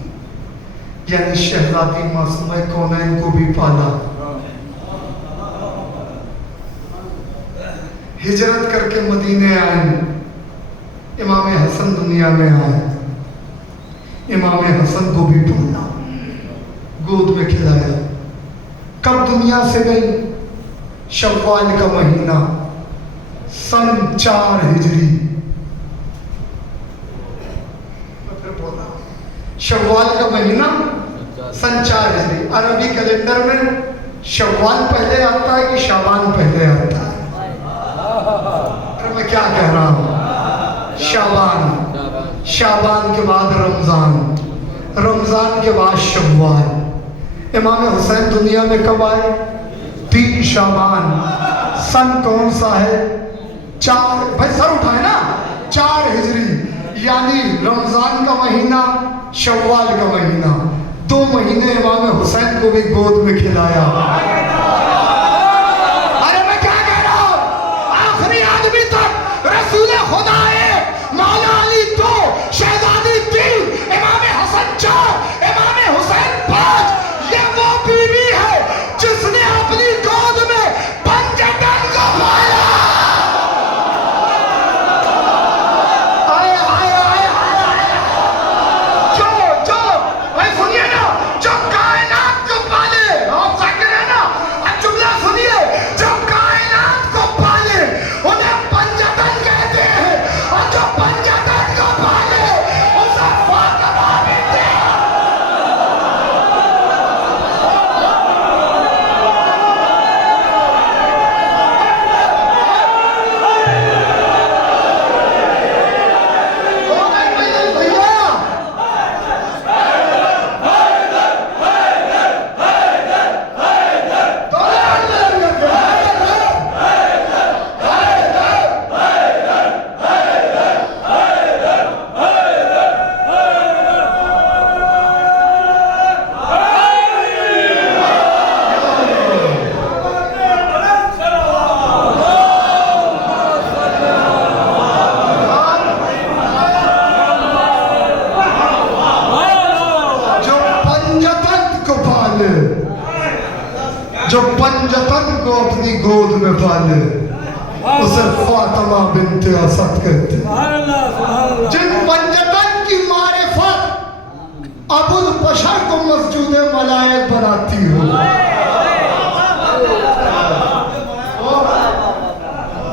یعنی شہزادی معصومہ کونین کو بھی پالا۔ ہجرت کر کے مدینے آئے، امام حسن دنیا میں آئے، امام حسن کو بھی پالا، گود میں کھلایا۔ کب دنیا سے گئی؟ شوال کا مہینہ، سن 4 ہجری۔ شوال کا مہینہ سن 4 ہجری۔ عربی کیلنڈر میں شوال پہلے آتا ہے کہ شعبان پہلے آتا ہے؟ پھر میں کیا کہہ رہا ہوں؟ شعبان، شعبان کے بعد رمضان، رمضان کے بعد شوال۔ امام حسین دنیا میں کب آئے؟ 3 شعبان۔ سن کون سا ہے؟ 4، بھائی سر اٹھائے نا، 4 ہجری، یعنی رمضان کا مہینہ، شوال کا مہینہ، 2 مہینے امام حسین کو بھی گود میں کھلایا۔ ارے میں کیا کہہ رہا ہوں؟ آخری آدمی تک رسول خدا ہے، مولا علی 2، شہزادی 3، امام حسن 4، امام حسین 5۔ یہ وہ بیوی ہے جس نے اپنی گود میں پنجتن کو پالا۔ آئے آئے آئے آئے، جو بھائی سنیے نا، جو کائنات کو پالے، آپ ذاکر ہے نا، جملہ سنیے، جو کائنات کو پالے انہیں پنجتن کہتے ہیں، اور جو پنجتن کو پالے اسے فاطمہ بنت جو پنجتن کو اپنی گود میں پالے اسے فاطمہ بنت اسد کہتے ہیں۔ جن پنجتن کی معرفت ابو البشر کو مسجود ملائک بناتی ہو،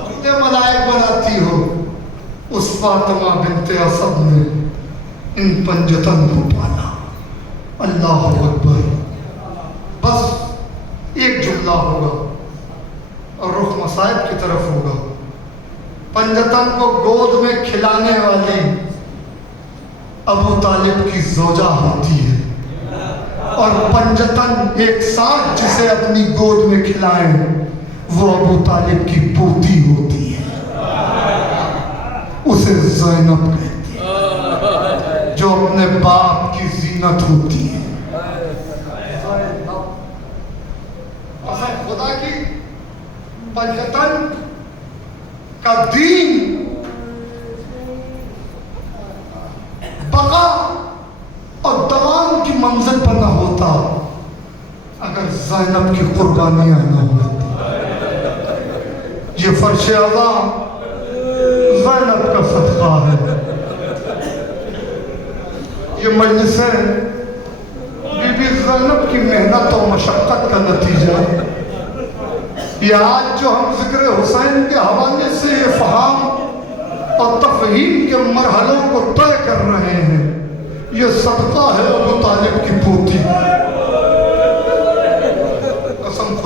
مسجود ملائک بناتی ہو، اس فاطمہ بنت اسد نے ان پنجتن کو پالا۔ اللہ اکبر۔ بس ایک جملہ ہوگا اور رخ مصائب کی طرف ہوگا۔ پنجتن کو گود میں کھلانے والی ابو طالب کی زوجہ ہوتی ہے، اور پنجتن ایک ساتھ جسے اپنی گود میں کھلائیں وہ ابو طالب کی پوتی ہوتی ہے، اسے زینب کہتے ہیں، جو اپنے باپ کی زینت ہوتی ہے۔ خدا کی پنجتن کا دین بقا اور دوام کی منزل پر نہ ہوتا اگر زینب کی قربانیاں نہ ہوتی۔ یہ فرش اعظم زینب کا صدقہ ہے، یہ مجلسیں بی بی زینب کی محنت و مشقت کا نتیجہ ہے۔ یہ آج جو ہم ذکر حسین کے حوالے سے یہ فہام اور تفہیم کے مرحلوں کو طے کر رہے ہیں، یہ صدقہ ہے ابو طالب کی پوتی۔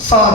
7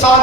7